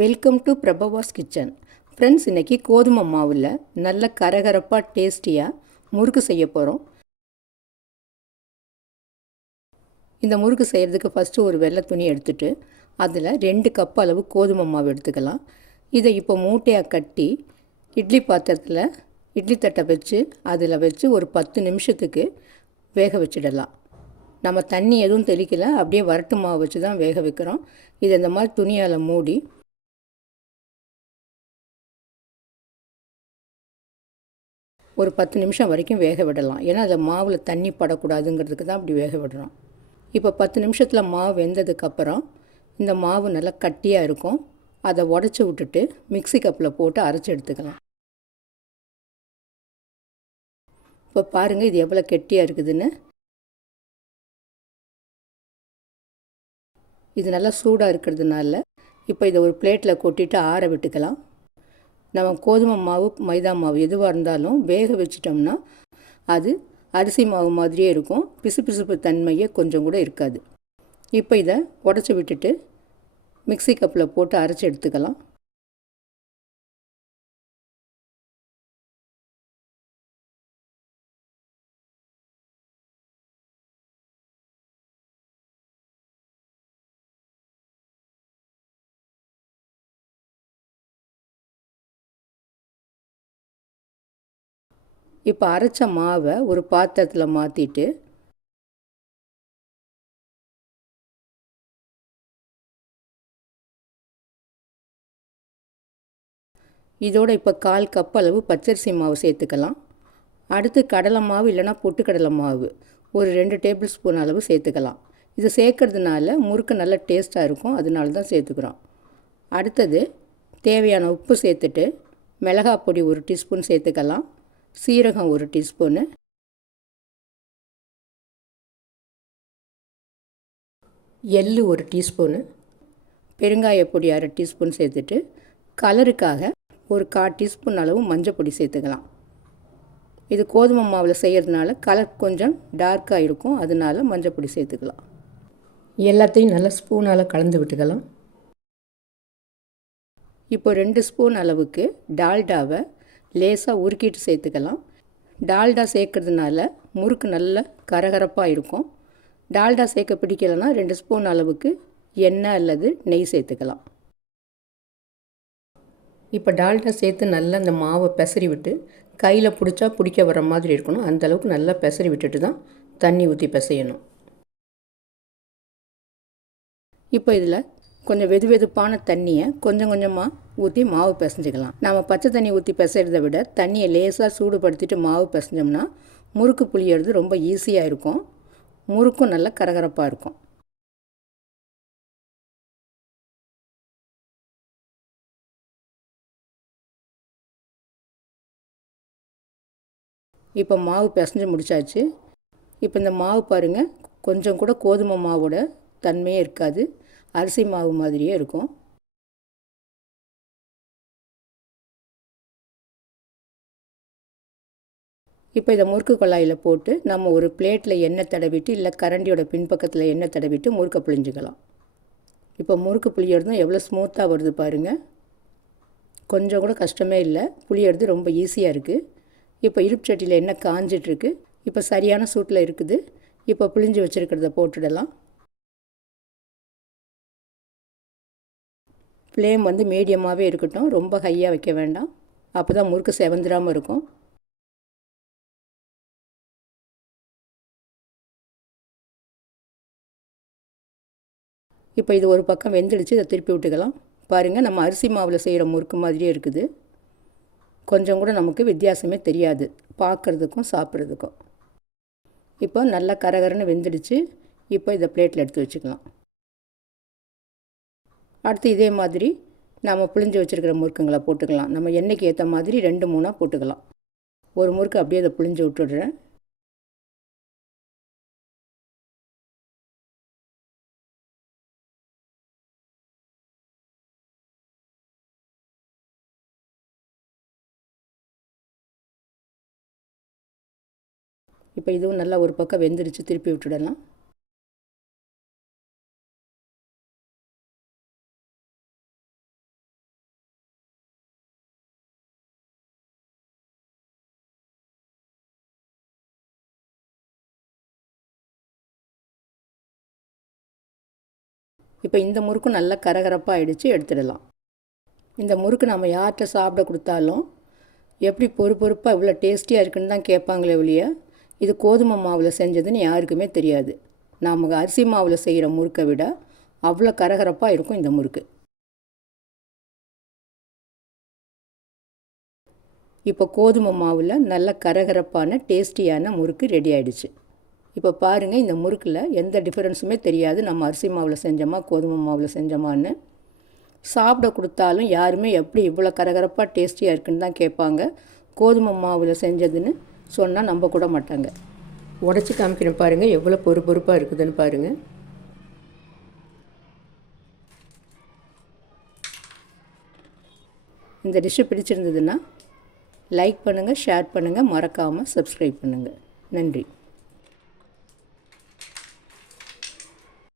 Welcome to பிரபவாஸ் kitchen. Friends, இன்றைக்கி கோதுமை மாவில் நல்ல கரகரப்பாக டேஸ்டியாக முறுக்கு செய்ய போகிறோம். இந்த முறுக்கு செய்கிறதுக்கு ஃபஸ்ட்டு ஒரு வெள்ளை துணி எடுத்துகிட்டு அதில் 2 கப் அளவு கோதுமை மாவு எடுத்துக்கலாம். இதை இப்போ மூட்டையாக கட்டி இட்லி பாத்திரத்தில் இட்லி தட்டை வச்சு அதில் வச்சு ஒரு 10 நிமிஷத்துக்கு வேக வச்சிடலாம். நம்ம தண்ணி எதுவும் தெளிக்கலை, அப்படியே வரட்டு மாவு வச்சு தான் வேக வைக்கிறோம். இதை இந்த மாதிரி துணியால் மூடி ஒரு 10 நிமிஷம் வரைக்கும் வேக விடலாம். ஏன்னா அதில் மாவில் தண்ணி படக்கூடாதுங்கிறதுக்கு தான் அப்படி வேக விடுறோம். இப்போ 10 நிமிஷத்தில் மாவு வெந்ததுக்கப்புறம் இந்த மாவு நல்லா கட்டியாக இருக்கும். அதை உடச்சி விட்டுட்டு மிக்ஸி கப்பில் போட்டு அரைச்சி எடுத்துக்கலாம். இப்போ பாருங்கள், இது எவ்வளோ கெட்டியாக இருக்குதுன்னு. இது நல்லா சூடாக இருக்கிறதுனால இப்போ இதை ஒரு பிளேட்டில் கொட்டிட்டு ஆற விட்டுக்கலாம். நம்ம கோதுமை மாவு மைதா மாவு எதுவாக இருந்தாலும் வேக வச்சிட்டோம்னா அது அரிசி மாவு மாதிரியே இருக்கும். பிசுபிசுப்பு தன்மையே கொஞ்சம் கூட இருக்காது. இப்போ இதை உடச்சி விட்டுட்டு மிக்ஸி கப்பில் போட்டு அரைச்சி எடுத்துக்கலாம். இப்போ அரைச்ச மாவை ஒரு பாத்திரத்தில் மாற்றிட்டு இதோட இப்போ 1/4 கப் அளவு பச்சரிசி மாவு சேர்த்துக்கலாம். அடுத்து கடலை மாவு இல்லைனா பொட்டுக்கடலை மாவு ஒரு 2 டேபிள் ஸ்பூன் அளவு சேர்த்துக்கலாம். இது சேர்க்கறதுனால முறுக்கு நல்ல டேஸ்ட்டாக இருக்கும், அதனால தான் சேர்த்துக்கிறோம். அடுத்தது தேவையான உப்பு சேர்த்துட்டு மிளகாய் பொடி 1 டீஸ்பூன் சேர்த்துக்கலாம். சீரகம் 1 டீஸ்பூனு, எள் 1 டீஸ்பூனு, பெருங்காயப்பொடி 1/2 டீஸ்பூன் சேர்த்துட்டு கலருக்காக ஒரு 1/4 டீஸ்பூன் அளவு மஞ்சள் பொடி சேர்த்துக்கலாம். இது கோதுமை மாவில் செய்கிறதுனால கலர் கொஞ்சம் டார்க்காக இருக்கும், அதனால மஞ்சள் பொடி சேர்த்துக்கலாம். எல்லாத்தையும் நல்லா ஸ்பூனால் கலந்து விட்டுக்கலாம். இப்போ 2 ஸ்பூன் அளவுக்கு டால்டாவை லேசாக உருக்கிட்டு சேர்த்துக்கலாம். டால்டா சேர்க்கறதுனால முறுக்கு நல்ல கரகரப்பாக இருக்கும். டால்டா சேர்க்க பிடிக்கலைன்னா 2 ஸ்பூன் அளவுக்கு எண்ணெய் அல்லது நெய் சேர்த்துக்கலாம். இப்போ டால்டா சேர்த்து நல்லா அந்த மாவை பெசரி விட்டு கையில் பிடிச்சா பிடிக்க வர மாதிரி இருக்கணும். அந்தளவுக்கு நல்லா பெசரி விட்டுட்டு தான் தண்ணி ஊற்றி பிசையணும். இப்போ இதில் கொஞ்சம் வெதுவெதுப்பான தண்ணியை கொஞ்சம் கொஞ்சமாக ஊற்றி மாவு பிசைஞ்சிக்கலாம். நம்ம பச்சை தண்ணி ஊற்றி பிசைறதை விட தண்ணியை லேசாக சூடுபடுத்திட்டு மாவு பிசைஞ்சோம்னா முறுக்கு புளியறது ரொம்ப ஈஸியாக இருக்கும். முறுக்கும் நல்லா கரகரப்பாக இருக்கும். இப்போ மாவு பிசைஞ்சு முடிச்சாச்சு. இப்போ இந்த மாவு பாருங்கள், கொஞ்சம் கூட கோதுமை மாவோட தன்மையே இருக்காது, அரிசி மாவு மாதிரியே இருக்கும். இப்போ இதை முறுக்கு குழாயில் போட்டு நம்ம ஒரு பிளேட்டில் எண்ணெய் தடவிட்டு இல்லை கரண்டியோட பின்பக்கத்தில் எண்ணெய் தடவிட்டு முறுக்கை புழிஞ்சிக்கலாம். இப்போ முறுக்கு புளியறதும் எவ்வளோ ஸ்மூத்தாக வருது பாருங்கள். கொஞ்சம் கூட கஷ்டமே இல்லை, புளியறது ரொம்ப ஈஸியாக இருக்குது. இப்போ இருப்பு சட்டியில் எண்ணெய் காஞ்சிட்ருக்கு. இப்போ சரியான சூட்டில் இருக்குது. இப்போ புளிஞ்சு வச்சுருக்கிறத போட்டுடலாம். ஃப்ளேம் வந்து மீடியமாகவே இருக்கட்டும், ரொம்ப ஹையாக வைக்க வேண்டாம், அப்போ தான் முறுக்கு செவந்துடாமல் இருக்கும். இப்போ இது ஒரு பக்கம் வெந்துடுச்சு, இதை திருப்பி விட்டுக்கலாம். பாருங்கள், நம்ம அரிசி மாவில் செய்கிற முறுக்கு மாதிரியே இருக்குது. கொஞ்சம் கூட நமக்கு வித்தியாசமே தெரியாது பார்க்குறதுக்கும் சாப்பிட்றதுக்கும். இப்போ நல்லா கரகரன்னு வெந்துடுச்சு. இப்போ இதை பிளேட்டில் எடுத்து வச்சுக்கலாம். அடுத்து இதே மாதிரி நாம் புளிஞ்சு வச்சுருக்கிற முறுக்குங்களை போட்டுக்கலாம். நம்ம எண்ணெய்க்கு ஏற்ற மாதிரி 2-3 போட்டுக்கலாம். ஒரு முறுக்கு அப்படியே அதை புளிஞ்சு விட்டுடுறேன். இப்போ இதுவும் நல்லா ஒரு பக்கம் வெந்துடுச்சு, திருப்பி விட்டுடலாம். இப்போ இந்த முறுக்கும் நல்லா கரகரப்பாக ஆயிடுச்சு, எடுத்துடலாம். இந்த முறுக்கு நம்ம யார்கிட்ட சாப்பிட கொடுத்தாலும் எப்படி பொறுப்பாக இவ்வளோ டேஸ்டியாக இருக்குன்னு தான் கேட்பாங்களே ஒழிய இது கோதுமை மாவில் செஞ்சதுன்னு யாருக்குமே தெரியாது. நாம் அரிசி மாவில் செய்கிற முறுக்கை விட அவ்வளோ கரகரப்பாக இருக்கும் இந்த முறுக்கு. இப்போ கோதுமை மாவில் நல்ல கரகரப்பான டேஸ்டியான முறுக்கு ரெடி ஆகிடுச்சு. இப்போ பாருங்கள், இந்த முறுக்கில் எந்த டிஃப்ரென்ஸுமே தெரியாது நம்ம அரிசி மாவில் செஞ்சோமா கோதுமை மாவில் செஞ்சோமான்னு. சாப்பிட கொடுத்தாலும் யாருமே எப்படி இவ்வளோ கரகரப்பாக டேஸ்டியாக இருக்குன்னு தான் கேட்பாங்க. கோதுமை மாவில் செஞ்சதுன்னு சொன்னால் நம்ப கூட மாட்டாங்க. உடச்சி காமிக்கணும் பாருங்கள், எவ்வளோ பொறுப்பாக இருக்குதுன்னு பாருங்கள். இந்த டிஷ்ஷு பிடிச்சிருந்ததுன்னா லைக் பண்ணுங்கள், ஷேர் பண்ணுங்கள், மறக்காமல் சப்ஸ்கிரைப் பண்ணுங்கள். நன்றி.